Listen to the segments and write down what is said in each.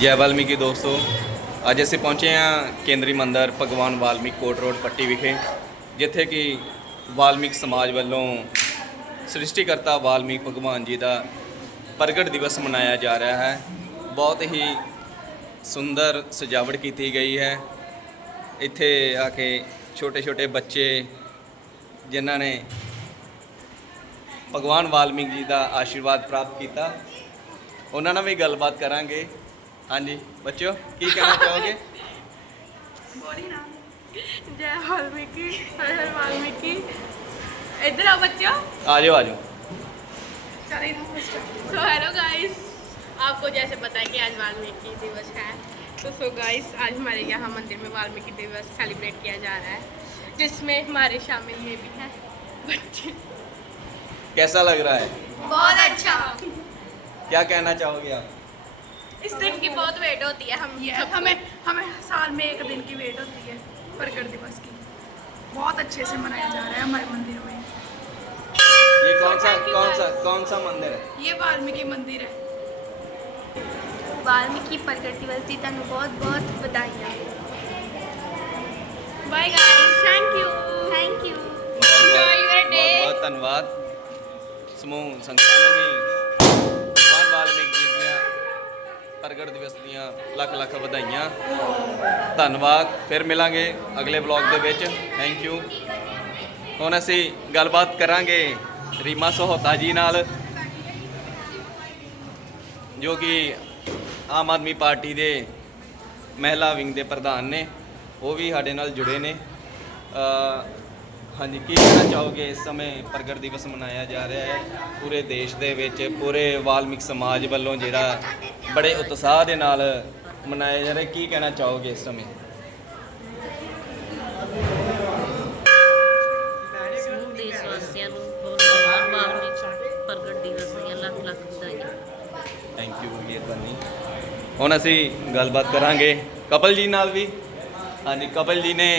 ਜੈ ਵਾਲਮੀਕੀ ਦੋਸਤੋ, ਅੱਜ ਅਸੀਂ ਪਹੁੰਚੇ ਹਾਂ ਕੇਂਦਰੀ ਮੰਦਰ ਭਗਵਾਨ ਵਾਲਮੀਕ ਕੋਟ ਰੋਡ ਪੱਟੀ ਵਿਖੇ, ਜਿੱਥੇ ਕਿ ਵਾਲਮੀਕ ਸਮਾਜ ਵੱਲੋਂ ਸ੍ਰਿਸ਼ਟੀਕਰਤਾ ਵਾਲਮੀਕ ਭਗਵਾਨ ਜੀ ਦਾ ਪ੍ਰਗਟ ਦਿਵਸ ਮਨਾਇਆ ਜਾ ਰਿਹਾ ਹੈ। ਬਹੁਤ ਹੀ ਸੁੰਦਰ ਸਜਾਵਟ ਕੀਤੀ ਗਈ ਹੈ। ਇੱਥੇ ਆ ਕੇ ਛੋਟੇ ਛੋਟੇ ਬੱਚੇ, ਜਿਨ੍ਹਾਂ ਨੇ ਭਗਵਾਨ ਵਾਲਮੀਕ ਜੀ ਦਾ ਆਸ਼ੀਰਵਾਦ ਪ੍ਰਾਪਤ ਕੀਤਾ। ਉਹਨਾਂ ਨਾਲ ਵੀ ਗੱਲਬਾਤ ਕਰਾਂਗੇ। हाँ जी बच्चों की कहना चाहोगे? जय वाल्मीकि हर हर वाल्मीकि। इधर आओ बच्चों। आ जाओ आ जाओ सो हेलो गाइस आपको जैसे पता है कि आज वाल्मीकि दिवस है। तो सो गाइस आज हमारे यहाँ मंदिर में वाल्मीकि दिवस सेलिब्रेट किया जा रहा है जिसमें हमारे शामिल ये भी हैं बच्चे। कैसा लग रहा है? बहुत अच्छा। क्या कहना चाहोगे आप? इस दिन की बहुत वेट होती है हम ये हमें हमें साल में एक दिन की वेट होती है प्रकट दिवस की। बहुत अच्छे से मनाया जा रहा है हमारे मंदिर में। ये कौन सा कौन सा कौन सा मंदिर है? ये वाल्मीकि मंदिर है। वाल्मीकि प्रकट दिवस की तुम बहुत बहुत बधाई bye guys thank you thank you enjoy your day बहुत धन्यवाद। समूह संख्या में ਪ੍ਰਗਟ ਦਿਵਸ ਦੀਆਂ ਲੱਖ ਲੱਖ ਵਧਾਈਆਂ। ਧੰਨਵਾਦ, ਫਿਰ ਮਿਲਾਂਗੇ ਅਗਲੇ ਵਲੌਗ ਦੇ ਵਿੱਚ। ਥੈਂਕ ਯੂ ਹੁਣ ਅਸੀਂ ਗੱਲਬਾਤ ਕਰਾਂਗੇ ਰੀਮਾ ਸਹੋਤਾ ਜੀ ਨਾਲ, ਜੋ ਕਿ ਆਮ ਆਦਮੀ ਪਾਰਟੀ ਦੇ ਮਹਿਲਾ ਵਿੰਗ ਦੇ ਪ੍ਰਧਾਨ ਨੇ, ਉਹ ਵੀ ਸਾਡੇ ਨਾਲ ਜੁੜੇ ਨੇ। ਹਾਂਜੀ ਕੀ ਕਹਿਣਾ ਚਾਹੋਗੇ ਇਸ ਸਮੇਂ ਪ੍ਰਗਟ ਦਿਵਸ ਮਨਾਇਆ ਜਾ ਰਿਹਾ ਹੈ? ਪੂਰੇ ਦੇਸ਼ ਦੇ ਵਿੱਚ ਪੂਰੇ ਵਾਲਮਿਕ ਸਮਾਜ ਵੱਲੋਂ ਜਿਹੜਾ ਬੜੇ ਉਤਸ਼ਾਹ ਦੇ ਨਾਲ ਮਨਾਇਆ ਜਾ ਰਿਹਾ ਕੀ ਕਹਿਣਾ ਚਾਹੋਗੇ ਇਸ ਸਮੇਂ? ਸਮੂਹ ਦੇਸ਼ ਵਾਸੀਆਂ ਨੂੰ ਭਗਵਾਨ ਵਾਲਮੀਕ ਪ੍ਰਗਟ ਦਿਵਸ ਦੀਆਂ ਲੱਖ ਲੱਖ ਵਧਾਈਆਂ। ਥੈਂਕ ਯੂ ਮਿਹਰਬਾਨੀ। ਹੁਣ ਅਸੀਂ ਗੱਲਬਾਤ ਕਰਾਂਗੇ ਕਪਲ ਜੀ ਨਾਲ ਵੀ। ਹਾਂਜੀ ਕਪਲ ਜੀ ਨੇ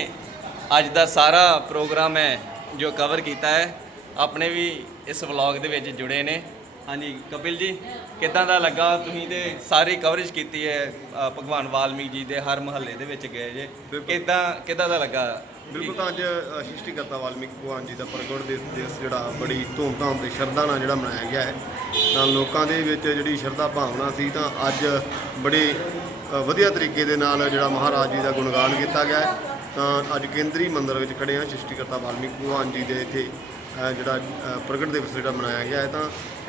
ਅੱਜ ਦਾ ਸਾਰਾ ਪ੍ਰੋਗਰਾਮ ਹੈ ਜੋ ਕਵਰ ਕੀਤਾ ਹੈ। ਆਪਣੇ ਵੀ ਇਸ ਵਲੌਗ ਦੇ ਵਿੱਚ ਜੁੜੇ ਨੇ। ਹਾਂਜੀ ਕਪਿਲ ਜੀ ਕਿੱਦਾਂ ਦਾ ਲੱਗਾ? ਤੁਸੀਂ ਤੇ ਸਾਰੀ ਕਵਰੇਜ ਕੀਤੀ ਹੈ। ਅ, ਭਗਵਾਨ ਵਾਲਮੀਕ ਜੀ ਦੇ ਹਰ ਮਹੱਲੇ ਦੇ ਵਿੱਚ ਗਏ ਜੇ। ਬਿਲਕੁਲ। ਕਿੱਦਾਂ ਕਿੱਦਾਂ ਦਾ ਲੱਗਾ? ਬਿਲਕੁਲ ਤਾਂ ਅੱਜ ਅ, ਸ੍ਰਿਸ਼ਟੀਕਰਤਾ ਵਾਲਮੀਕ ਭਗਵਾਨ ਜੀ ਦਾ ਪ੍ਰਗਟ ਦਿਵਸ ਦਿਵਸ ਜਿਹੜਾ ਬੜੀ ਧੂਮਧਾਮ ਤੇ ਸ਼ਰਧਾ ਨਾਲ ਜਿਹੜਾ ਮਨਾਇਆ ਗਿਆ ਹੈ। ਤਾਂ ਲੋਕਾਂ ਦੇ ਵਿੱਚ ਜਿਹੜੀ ਸ਼ਰਧਾ ਭਾਵਨਾ ਸੀ ਤਾਂ ਅੱਜ ਬੜੇ ਅ, ਵਧੀਆ ਤਰੀਕੇ ਦੇ ਨਾਲ ਜਿਹੜਾ ਮਹਾਰਾਜ ਜੀ ਦਾ ਗੁਣਗਾਨ ਕੀਤਾ ਗਿਆ ਹੈ। ਤਾਂ ਅੱਜ ਕੇਂਦਰੀ ਮੰਦਰ ਵਿੱਚ ਖੜੇ ਹਾਂ, ਸ੍ਰਿਸ਼ਟੀਕਰਤਾ ਵਾਲਮੀਕ ਭਗਵਾਨ ਜੀ ਦੇ ਇੱਥੇ ਜਿਹੜਾ ਪ੍ਰਗਟ ਦਿਵਸ ਜਿਹੜਾ ਮਨਾਇਆ ਗਿਆ ਹੈ, ਤਾਂ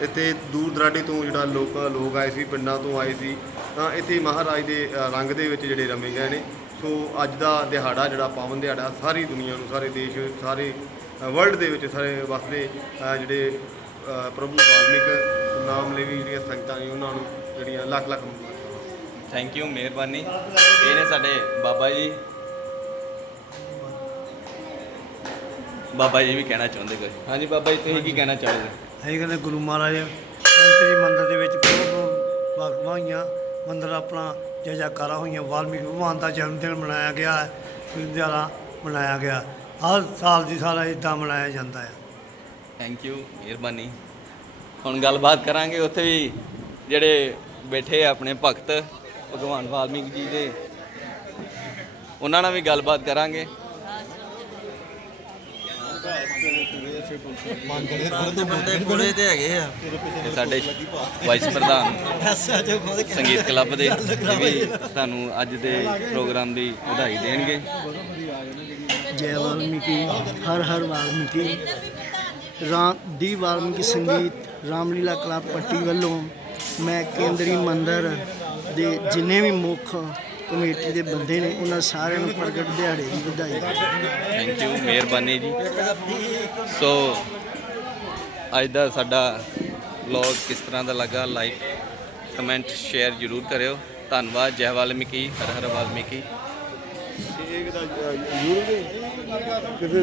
ਇੱਥੇ ਦੂਰ ਦਰਾਡੇ ਤੋਂ ਜਿਹੜਾ ਲੋਕ ਲੋਕ ਆਏ ਸੀ, ਪਿੰਡਾਂ ਤੋਂ ਆਏ ਸੀ, ਤਾਂ ਇੱਥੇ ਮਹਾਰਾਜ ਦੇ ਰੰਗ ਦੇ ਵਿੱਚ ਜਿਹੜੇ ਰਮੇ ਗਏ ਨੇ। ਸੋ ਅੱਜ ਦਾ ਦਿਹਾੜਾ ਜਿਹੜਾ ਪਾਵਨ ਦਿਹਾੜਾ, ਸਾਰੀ ਦੁਨੀਆ ਨੂੰ, ਸਾਰੇ ਦੇਸ਼, ਸਾਰੇ ਵਰਲਡ ਦੇ ਵਿੱਚ, ਸਾਰੇ ਵਸਦੇ ਜਿਹੜੇ ਪ੍ਰਭੂ ਵਾਲਮੀਕ ਨਾਮ ਲੈਵੀ ਜਿਹੜੀਆਂ ਸੰਗਤਾਂ ਨੇ, ਉਹਨਾਂ ਨੂੰ ਜਿਹੜੀਆਂ ਲੱਖ ਲੱਖ ਥੈਂਕ ਯੂ ਮਿਹਰਬਾਨੀ। ਇਹ ਨੇ ਸਾਡੇ ਬਾਬਾ ਜੀ ਬਾਬਾ ਜੀ ਵੀ ਕਹਿਣਾ ਚਾਹੁੰਦੇ ਕੋਈ? ਹਾਂਜੀ ਬਾਬਾ ਜੀ ਤੁਸੀਂ ਕੀ ਕਹਿਣਾ ਚਾਹੋਗੇ? ਅਸੀਂ ਕਹਿੰਦੇ ਗੁਰੂ ਮਹਾਰਾਜ ਸੰਤਰੀ ਮੰਦਰ ਦੇ ਵਿੱਚ ਬਹੁਤ ਵਾਕਵਾ ਹੋਈਆਂ। ਮੰਦਰ ਆਪਣਾ ਜੈ ਜੈਕਾਰਾਂ ਹੋਈਆਂ। ਵਾਲਮੀਕ ਭਗਵਾਨ ਦਾ ਜਨਮ ਦਿਨ ਮਨਾਇਆ ਗਿਆ ਹੈ। ਦਿਹਾੜਾ ਮਨਾਇਆ ਗਿਆ। ਹਰ ਸਾਲ ਦੀ ਸਾਲ ਇਦਾਂ ਮਨਾਇਆ ਜਾਂਦਾ ਹੈ। ਥੈਂਕ ਯੂ ਮਿਹਰਬਾਨੀ। ਹੁਣ ਗੱਲਬਾਤ ਕਰਾਂਗੇ ਉੱਥੇ ਵੀ ਜਿਹੜੇ ਬੈਠੇ ਆਪਣੇ ਭਗਤ ਭਗਵਾਨ ਵਾਲਮੀਕ ਜੀ ਦੇ। ਉਹਨਾਂ ਨਾਲ ਵੀ ਗੱਲਬਾਤ ਕਰਾਂਗੇ। ਬੰਦੇ ਸੰਗੀਤ ਕਲੱਬ ਦੇ ਵੀ ਤੁਹਾਨੂੰ ਅੱਜ ਦੇ ਪ੍ਰੋਗਰਾਮ ਦੀ ਵਧਾਈ ਦੇਣਗੇ। ਜੈ ਵਾਲਮੀਕੀ, ਹਰ ਹਰ ਵਾਲਮੀਕੀ। ਰਾਮ, ਦੀ ਵਾਲਮੀਕੀ ਸੰਗੀਤ ਰਾਮਲੀਲਾ ਕਲੱਬ ਪੱਟੀ ਵੱਲੋਂ ਮੈਂ ਕੇਂਦਰੀ ਮੰਦਰ ਦੇ ਜਿੰਨੇ ਵੀ ਮੁੱਖ ਕਮੇਟੀ ਦੇ ਬੰਦੇ ਨੇ ਉਹਨਾਂ ਸਾਰਿਆਂ ਨੂੰ ਪ੍ਰਗਟ ਦਿਹਾੜੇ ਦੀ ਵਧਾਈ। ਥੈਂਕ ਯੂ ਮਿਹਰਬਾਨੀ ਜੀ। ਸੋ ਅੱਜ ਦਾ ਸਾਡਾ ਵਲੌਗ ਕਿਸ ਤਰ੍ਹਾਂ ਦਾ ਲੱਗਾ ਲਾਈਕ ਕਮੈਂਟ ਸ਼ੇਅਰ ਜਰੂਰ ਕਰਿਓ। ਧੰਨਵਾਦ ਜੈ ਵਾਲਮੀਕੀ ਹਰ ਹਰ ਵਾਲਮੀਕੀ। ਕਿਸੇ